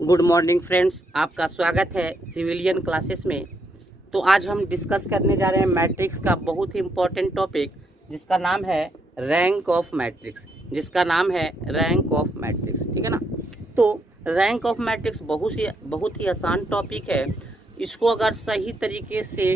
Good morning friends, आपका स्वागत है सिविलियन क्लासेस में। तो आज हम डिस्कस करने जा रहे हैं मैट्रिक्स का बहुत ही इम्पोर्टेंट टॉपिक, जिसका नाम है रैंक ऑफ मैट्रिक्स। ठीक है ना। तो रैंक ऑफ मैट्रिक्स बहुत ही आसान टॉपिक है। इसको अगर सही तरीके से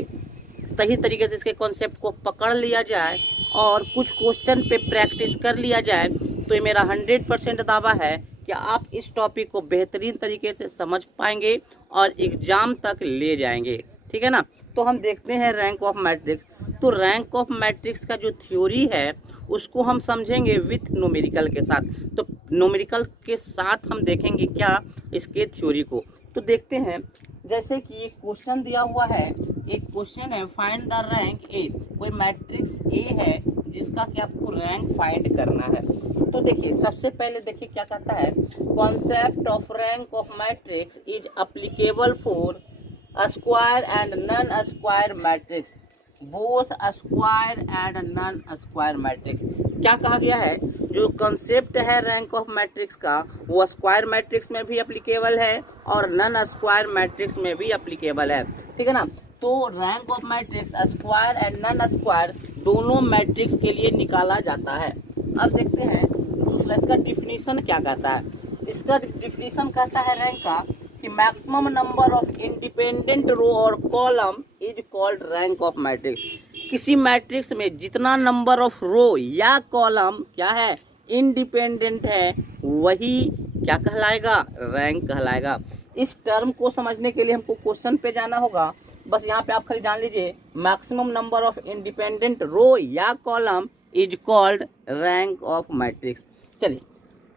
इसके कॉन्सेप्ट को पकड़ लिया जाए और कुछ क्वेश्चन पे प्रैक्टिस कर लिया जाए तो ये मेरा 100% दावा है कि आप इस टॉपिक को बेहतरीन तरीके से समझ पाएंगे और एग्ज़ाम तक ले जाएंगे। ठीक है ना। तो हम देखते हैं रैंक ऑफ मैट्रिक्स। तो रैंक ऑफ मैट्रिक्स का जो थ्योरी है उसको हम समझेंगे विथ न्यूमेरिकल के साथ। तो न्यूमेरिकल के साथ हम देखेंगे क्या इसके थ्योरी को। तो देखते हैं, जैसे कि एक क्वेश्चन दिया हुआ है, एक क्वेश्चन है फाइंड द रैंक ए। कोई मैट्रिक्स ए है जिसका कि आपको रैंक फाइंड करना है। तो देखिए, सबसे पहले देखिए क्या कहता है, concept of rank of matrix is applicable for square and non square matrix, both square and non square matrix. क्या कहा गया है, जो कंसेप्ट है रैंक ऑफ मैट्रिक्स का वो स्क्वायर मैट्रिक्स में भी एप्लीकेबल है और नॉन स्क्वायर मैट्रिक्स में भी एप्लीकेबल है। ठीक है ना। तो rank of matrix square and non square दोनों मैट्रिक्स के लिए निकाला जाता है। अब देखते हैं दूसरा, इसका डिफिनीशन क्या कहता है। इसका डिफिनीशन कहता है रैंक का कि maximum number of independent row और column is called rank of matrix. किसी मैट्रिक्स में जितना नंबर ऑफ रो या कॉलम क्या है, इंडिपेंडेंट है, वही क्या कहलाएगा, रैंक कहलाएगा। इस टर्म को समझने के लिए हमको क्वेश्चन पे जाना होगा। बस यहाँ पे आप खाली जान लीजिए, मैक्सिमम नंबर ऑफ इंडिपेंडेंट रो या column is called rank of matrix. चलिए,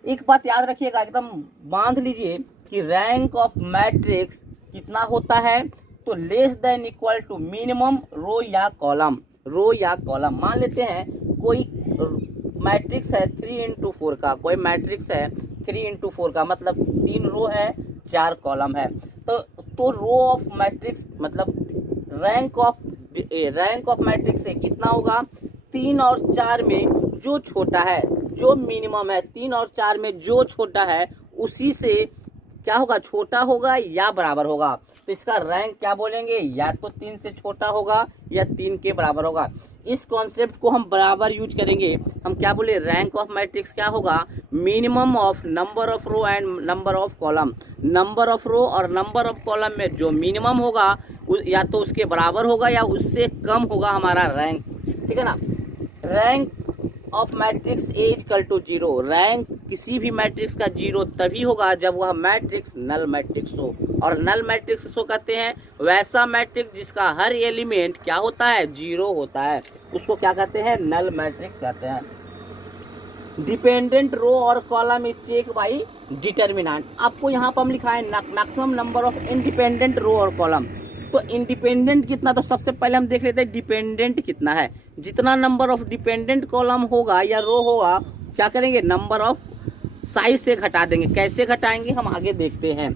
एक बात याद रखिएगा, एकदम बांध लीजिए कि रैंक ऑफ मैट्रिक्स कितना होता है, तो less than equal to minimum row या कॉलम। मान लेते हैं कोई मैट्रिक्स है 3x4 का, कोई मैट्रिक्स है 3x4 का, मतलब 3 रो है 4 कॉलम है। तो रो ऑफ मैट्रिक्स मतलब रैंक ऑफ मैट्रिक्स है कितना होगा, 3 और 4 में जो छोटा है, जो मिनिमम है, 3 और 4 में जो छोटा है उसी से क्या होगा, छोटा होगा या बराबर होगा। तो इसका रैंक क्या बोलेंगे, या तो 3 से छोटा होगा या 3 के बराबर होगा। इस कॉन्सेप्ट को हम बराबर यूज करेंगे। हम क्या बोले, रैंक ऑफ मैट्रिक्स क्या होगा, minimum of number of row and number of column. Number of row और नंबर ऑफ कॉलम में जो मिनिमम होगा या तो उसके बराबर होगा या उससे कम होगा हमारा रैंक। ठीक है ना। Rank of matrix is equal to 0। Rank किसी भी मैट्रिक्स का 0 तभी होगा जब वह मैट्रिक्स नल मैट्रिक्स हो। और नल मैट्रिक्स को कहते हैं वैसा मैट्रिक्स जिसका हर एलिमेंट क्या होता है, 0 होता है, उसको क्या कहते हैं, नल मैट्रिक्स कहते हैं। डिपेंडेंट रो और column is check by determinant. आपको यहाँ पर हम लिखा है maximum number of independent row और कॉलम। तो इंडिपेंडेंट कितना, तो सबसे पहले हम देख लेते हैं डिपेंडेंट कितना है। जितना नंबर ऑफ डिपेंडेंट कॉलम होगा या रो होगा, क्या करेंगे, नंबर ऑफ साइज से घटा देंगे। कैसे घटाएंगे हम आगे देखते हैं।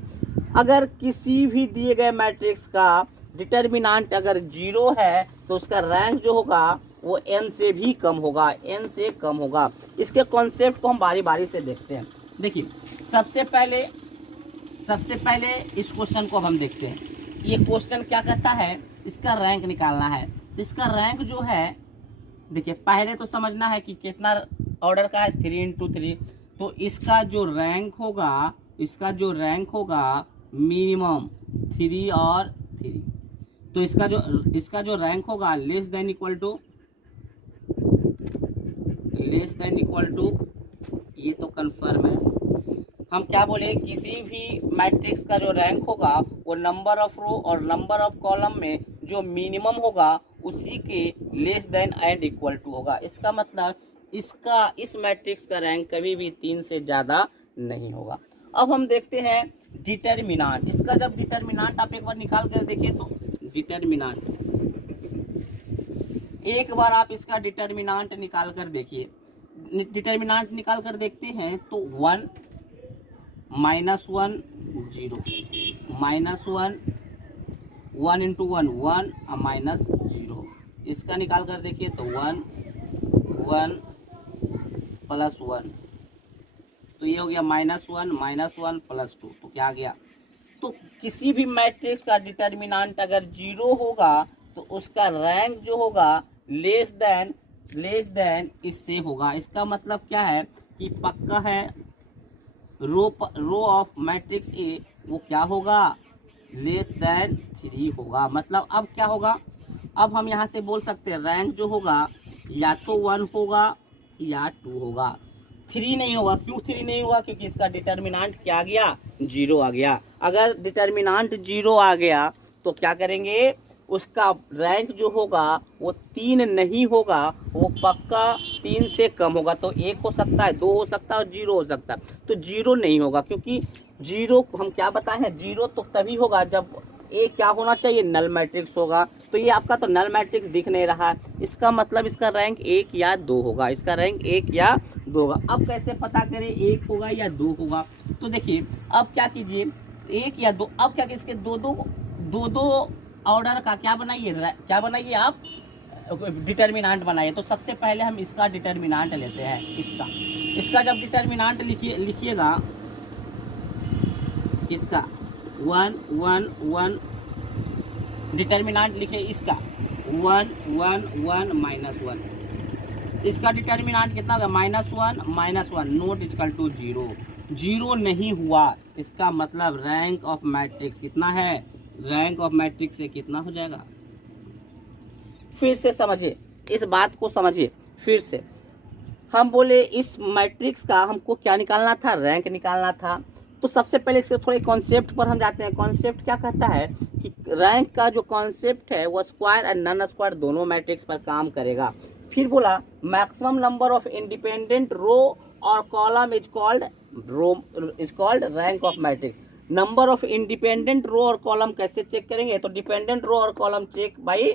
अगर किसी भी दिए गए मैट्रिक्स का डिटर्मिनेंट अगर 0 है तो उसका रैंक जो होगा वो n से भी कम होगा, n से कम होगा। इसके कॉन्सेप्ट को हम बारी बारी से देखते हैं। देखिए, सबसे पहले इस क्वेश्चन को हम देखते हैं। ये क्वेश्चन क्या कहता है, इसका रैंक निकालना है। तो इसका रैंक जो है, देखिए पहले तो समझना है कि कितना ऑर्डर का है, 3x3। तो इसका जो रैंक होगा मिनिमम 3 और 3। तो इसका जो रैंक होगा लेस देन इक्वल टू, ये तो कंफर्म है। हम क्या बोले, किसी भी मैट्रिक्स का जो रैंक होगा वो नंबर ऑफ रो और नंबर ऑफ कॉलम में जो मिनिमम होगा उसी के less than and equal to होगा। इसका मतलब इस मैट्रिक्स का रैंक कभी भी 3 से ज़्यादा नहीं होगा। अब हम देखते हैं डिटर्मिनेंट। इसका जब डिटर्मिनेंट आप एक बार निकाल कर देखिए, तो डिटर्मिनेंट एक बार आप इसका डिटर्मिनेंट निकाल कर देखिए। डिटर्मिनेंट निकाल कर देखते हैं तो 1 -1 0 -1 1 इंटू 1 1 -0। इसका निकाल कर देखिए तो 1 1 +1 तो ये हो गया -1 + 2, तो क्या आ गया? तो किसी भी मैट्रिक्स का डिटर्मिनेंट अगर 0 होगा तो उसका रैंक जो होगा लेस देन इससे होगा। इसका मतलब क्या है कि पक्का है रो ऑफ मैट्रिक्स ए वो क्या होगा? लेस देन 3 होगा। मतलब अब क्या होगा? अब हम यहाँ से बोल सकते हैं रैंक जो होगा या तो 1 होगा या 2 होगा, 3 नहीं होगा। क्यों 3 नहीं होगा? क्योंकि इसका डिटर्मिनेंट क्या आ गया? 0 आ गया। अगर डिटर्मिनेंट 0 आ गया तो क्या करेंगे? उसका रैंक जो होगा वो 3 नहीं होगा, वो पक्का 3 से कम होगा। तो 1 हो सकता है, 2 हो सकता है और 0 हो सकता है। तो 0 नहीं होगा, क्योंकि 0 हम क्या बताए हैं? 0 तो तभी होगा जब ए क्या होना चाहिए? नल मैट्रिक्स होगा। तो ये आपका तो नल मैट्रिक्स दिख नहीं रहा है, इसका मतलब इसका रैंक 1 या 2 होगा। इसका रैंक 1 या 2 होगा। अब कैसे पता करें 1 होगा या 2 होगा? तो देखिए अब क्या कीजिए, 1 या 2, अब क्या इसके दो ऑर्डर का क्या बनाइए आप? डिटर्मिनेंट बनाइए। तो सबसे पहले हम इसका डिटर्मिनेंट लेते हैं। इसका जब डिटर्मिनेंट लिखिएगा इसका 1 1 1, डिटर्मिनेंट लिखे इसका 1 1 1 -1। इसका डिटर्मिनेंट कितना होगा? -1 नॉट इक्वल टू 0। 0 नहीं हुआ, इसका मतलब रैंक ऑफ मैट्रिक्स कितना है? रैंक ऑफ मैट्रिक्स से कितना हो जाएगा? फिर से समझिए, इस बात को समझिए फिर से। हम बोले इस मैट्रिक्स का हमको क्या निकालना था? रैंक निकालना था। तो सबसे पहले इसके थोड़े कॉन्सेप्ट पर हम जाते हैं। कॉन्सेप्ट क्या कहता है कि रैंक का जो कॉन्सेप्ट है वो स्क्वायर और नन स्क्वायर दोनों मैट्रिक्स पर काम करेगा। फिर बोला maximum number of independent row और column is called rank of matrix. Number of independent row और कॉलम कैसे चेक करेंगे? तो डिपेंडेंट रो और column check by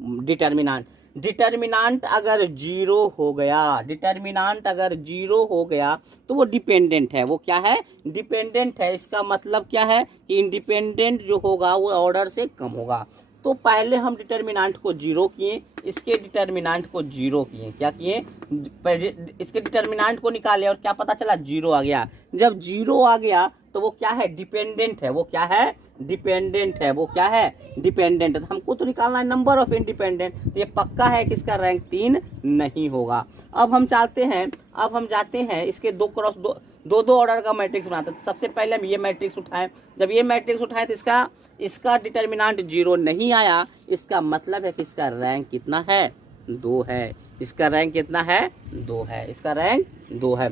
determinant. Determinant अगर 0 हो गया, तो वो डिपेंडेंट है। वो क्या है? डिपेंडेंट है। इसका मतलब क्या है कि इंडिपेंडेंट जो होगा वो ऑर्डर से कम होगा। तो पहले हम डिटर्मिनेंट को 0 किए, इसके डिटर्मिनेंट को 0 किए। क्या किए? इसके डिटर्मिनेंट को निकाले और क्या पता चला? 0 आ गया। जब 0 आ गया तो वो क्या है? डिपेंडेंट है। वो क्या है? डिपेंडेंट है। वो क्या है? डिपेंडेंट है। हमको तो निकालना है नंबर ऑफ इंडिपेंडेंट। तो ये पक्का है कि इसका रैंक 3 नहीं होगा। अब हम जाते हैं इसके 2 क्रॉस 2 ऑर्डर का मैट्रिक्स बनाते हैं। तो सबसे पहले हम ये मैट्रिक्स उठाएं। जब ये मैट्रिक्स उठाएं तो इसका डिटर्मिनेंट 0 नहीं आया, इसका मतलब है कि इसका रैंक कितना है? 2 है। इसका रैंक कितना है? 2 है। इसका रैंक 2 है।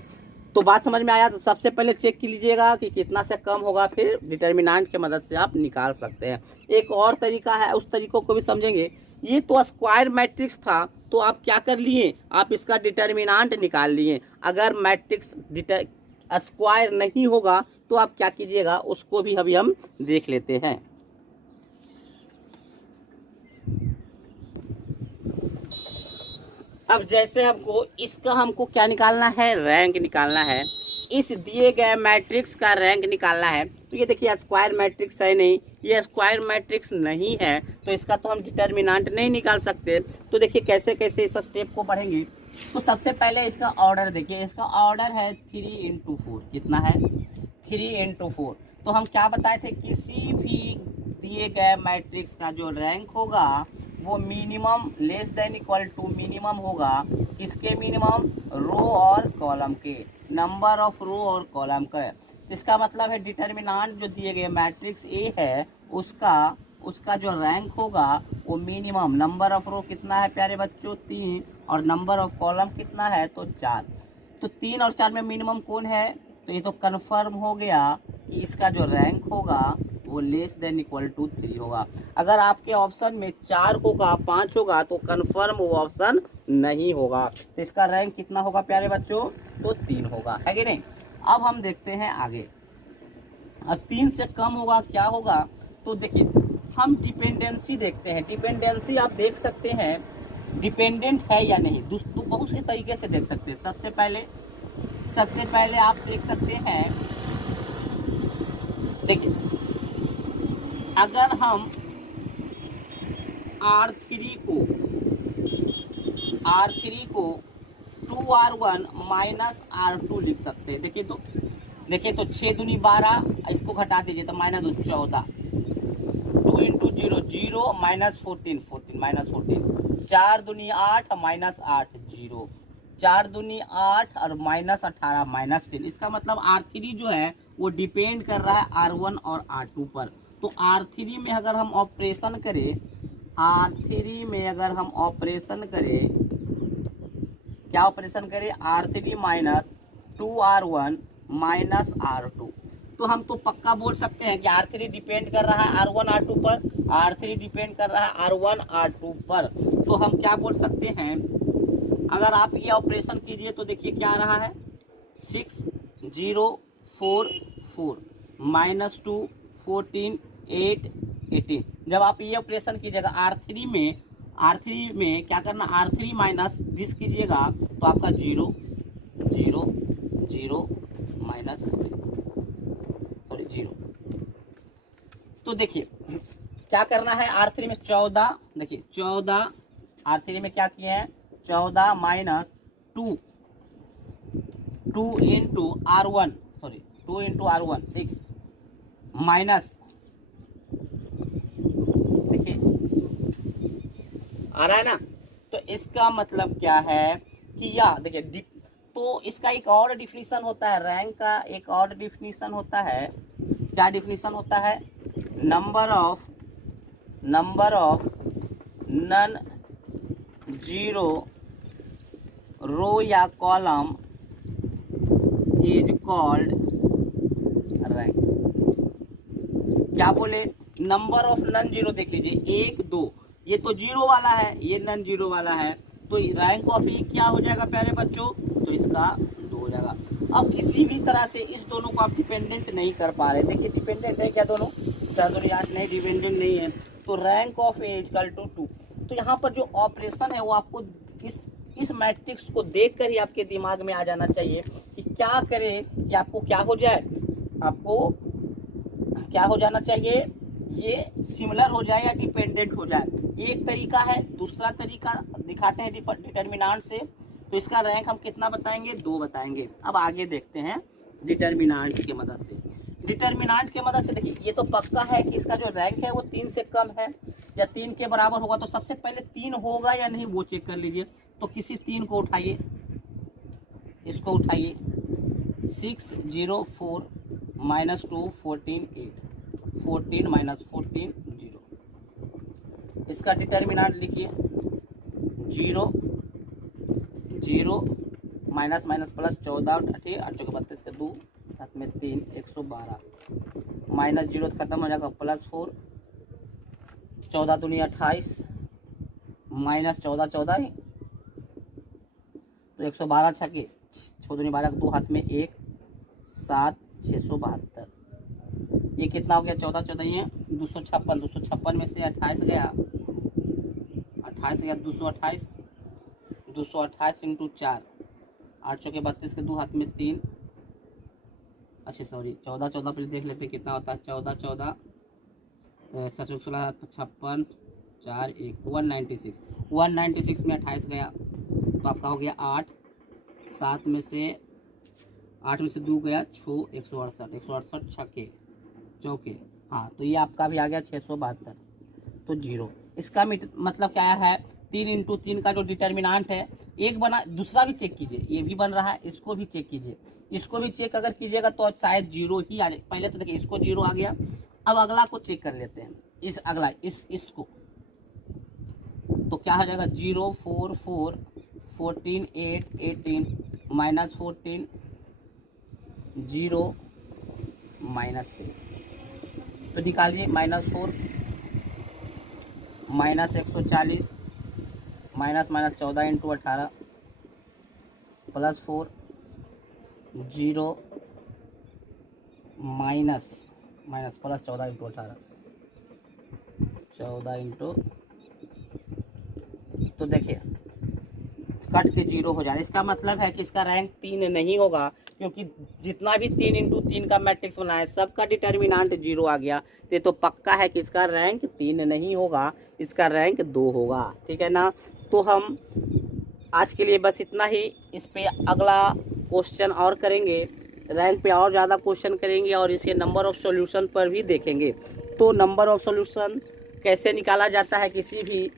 तो बात समझ में आया? तो सबसे पहले चेक कीजिएगा कि कितना से कम होगा, फिर डिटर्मिनेंट की मदद से आप निकाल सकते हैं। एक और तरीका है, उस तरीकों को भी समझेंगे। ये तो स्क्वायर मैट्रिक्स था, तो आप क्या कर लिए? आप इसका डिटर्मिनेंट निकाल लिए। अगर मैट्रिक्स स्क्वायर नहीं होगा तो आप क्या कीजिएगा, उसको भी अभी हम देख लेते हैं। अब जैसे हमको क्या निकालना है? रैंक निकालना है। इस दिए गए मैट्रिक्स का रैंक निकालना है। तो ये देखिए स्क्वायर मैट्रिक्स है नहीं, ये स्क्वायर मैट्रिक्स नहीं है, तो इसका तो हम डिटर्मिनेंट नहीं निकाल सकते। तो देखिए कैसे कैसे इस स्टेप को पढ़ेंगे। तो सबसे पहले इसका ऑर्डर देखिए। इसका ऑर्डर है 3 × 4। कितना है? 3 × 4। तो हम क्या बताए थे? किसी भी दिए गए मैट्रिक्स का जो रैंक होगा वो minimum less than equal to minimum होगा। किसके मिनिमम? रो और कॉलम के, नंबर ऑफ रो और कॉलम का। इसका मतलब है डिटर्मिनेंट जो दिए गए मैट्रिक्स ए है उसका जो रैंक होगा वो मिनिमम, नंबर ऑफ रो कितना है प्यारे बच्चों? 3, और नंबर ऑफ कॉलम कितना है? तो 4। तो 3 और 4 में मिनिमम कौन है? तो ये तो कन्फर्म हो गया कि इसका जो रैंक होगा वो लेस देन इक्वल टू 3 होगा। अगर आपके ऑप्शन में 4 होगा, 5 होगा, तो कन्फर्म वो ऑप्शन नहीं होगा। तो इसका रैंक कितना होगा प्यारे बच्चों? तो 3 होगा, है कि नहीं? अब हम देखते हैं आगे। अब 3 से कम होगा, क्या होगा? तो देखिए हम डिपेंडेंसी देखते हैं। डिपेंडेंसी आप देख सकते हैं डिपेंडेंट है या नहीं, बहुत से तरीके से देख सकते हैं। सबसे पहले आप देख सकते हैं, देखिए अगर हम R3 को 2 2r1 माइनस r2 लिख सकते हैं। देखिए तो 6 दूनी 12, इसको घटा दीजिए तो माइनस 14, 2 इंटू 0 0 माइनस 14 14 माइनस 14, 4 दूनी 8 माइनस 8 0, 4 दूनी 8 और माइनस 18 माइनस 10। इसका मतलब R3 जो है वो डिपेंड कर रहा है R1 और R2 पर। तो R3 में अगर हम ऑपरेशन करें, R3 में अगर हम ऑपरेशन करें, क्या ऑपरेशन करें, R3 minus 2R1 minus R2, तो हम तो पक्का बोल सकते हैं कि R3 डिपेंड कर रहा है R1 R2 पर, R3 डिपेंड कर रहा है R1 R2 पर। तो हम क्या बोल सकते हैं, अगर आप ये ऑपरेशन कीजिए तो देखिए क्या आ रहा है, 6 0 4 4 माइनस 2 14 8 18। जब आप ये ऑपरेशन कीजिएगा R3 में क्या करना, R3 माइनस दिस कीजिएगा तो आपका 0 0 0 माइनस 0। तो देखिए क्या करना है, R3 में 14, देखिए 14 R3 में क्या किए हैं, 14 माइनस 2 इंटू R1 6 माइनस, देखिए आ रहा है ना। तो इसका मतलब क्या है कि या देखिए, तो इसका एक और डिफिनीशन होता है, रैंक का एक और डिफिनीशन होता है। क्या डिफिनीशन होता है, नंबर ऑफ नन जीरो रो या कॉलम इज कॉल्ड रैंक। क्या बोले, नंबर ऑफ नन जीरो, देख लीजिए 1 2, ये तो जीरो वाला है, ये नन जीरो वाला है, तो रैंक ऑफ ये क्या हो जाएगा प्यारे बच्चों, तो इसका 2 हो जाएगा। अब किसी भी तरह से इस दोनों को आप डिपेंडेंट नहीं कर पा रहे, देखिए डिपेंडेंट है क्या दोनों, 4 2 8 नहीं, डिपेंडेंट नहीं है, तो rank of A equal to 2। तो यहाँ पर जो ऑपरेशन है वो आपको इस मैट्रिक्स को देखकर ही आपके दिमाग में आ जाना चाहिए कि क्या करें कि आपको क्या हो जाए, आपको क्या हो जाना चाहिए, ये सिमिलर हो जाए या डिपेंडेंट हो जाए। ये एक तरीका है। दूसरा तरीका दिखाते हैं डिटर्मिनांट से, तो इसका रैंक हम कितना बताएंगे, 2 बताएंगे। अब आगे देखते हैं डिटर्मिनांट की मदद से। डिटर्मिनांट की मदद से देखिए, ये तो पक्का है कि इसका जो रैंक है वो 3 से कम है या 3 के बराबर होगा। तो सबसे पहले 3 होगा या नहीं वो चेक कर लीजिए। तो किसी 3 को उठाइए, इसको उठाइए, 6 0 4 माइनस 2 14 8 14 माइनस 14 0। इसका डिटर्मिनांट लिखिए, 0 0 माइनस माइनस प्लस 14 8 8 32 के 2 साथ में 3 112 माइनस 0 खत्म हो जाएगा, प्लस 4 14 दूनी 28 माइनस 14 14 ही, तो 112 छके 6 दूनी 12 2 हाथ में 1 7 672। ये कितना हो गया, 14 14 ये 256 में से 28 गया, 28 गया 228 इंटू 4 8 चौके 32 के 2 हाथ में 3, अच्छा सॉरी 14 14 पहले देख लेते कितना होता है, 14 14 16 56 4 1 196 में 28 गया तो आपका हो गया 8 7 में से 8 में से 2 गया 6 168 छक्के चौके, हाँ तो ये आपका भी आ गया 672, तो 0। इसका मतलब क्या है, 3 इंटू 3 का जो डिटर्मिनांट है एक बना, दूसरा भी चेक कीजिए, ये भी बन रहा है, इसको भी चेक कीजिए, इसको भी चेक अगर कीजिएगा तो शायद 0 ही आ जाए। पहले तो देखिए इसको 0 आ गया, अब अगला को चेक कर लेते हैं, इसको तो क्या हो जाएगा, 0 4 4 14 8 18 माइनस 14 0 माइनस 2, तो निकालिए -4 minus 140 minus 14 into 18 plus 4 0 minus plus 14 into 18 14 into, तो देखिए कट के 0 हो जाए। इसका मतलब है कि इसका रैंक 3 नहीं होगा, क्योंकि जितना भी 3 इंटू 3 का मैट्रिक्स बना है सबका डिटर्मिनांट 0 आ गया, तो पक्का है कि इसका रैंक 3 नहीं होगा, इसका रैंक 2 होगा, ठीक है ना। तो हम आज के लिए बस इतना ही। इस पे अगला क्वेश्चन और करेंगे, रैंक पे और ज़्यादा क्वेश्चन करेंगे और इसके नंबर ऑफ सॉल्यूशन पर भी देखेंगे। तो नंबर ऑफ सॉल्यूशन कैसे निकाला जाता है किसी भी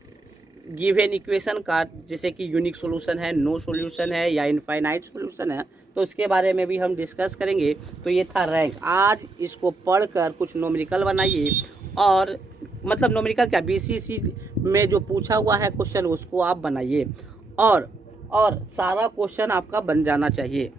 गिवन इक्वेशन का, जैसे कि यूनिक सॉल्यूशन है, नो सॉल्यूशन है या इनफाइनाइट सॉल्यूशन है, तो इसके बारे में भी हम डिस्कस करेंगे। तो ये था रैंक। आज इसको पढ़कर कुछ न्यूमेरिकल बनाइए, और मतलब न्यूमेरिकल क्या, बीसीसी में जो पूछा हुआ है क्वेश्चन उसको आप बनाइए, और सारा क्वेश्चन आपका बन जाना चाहिए।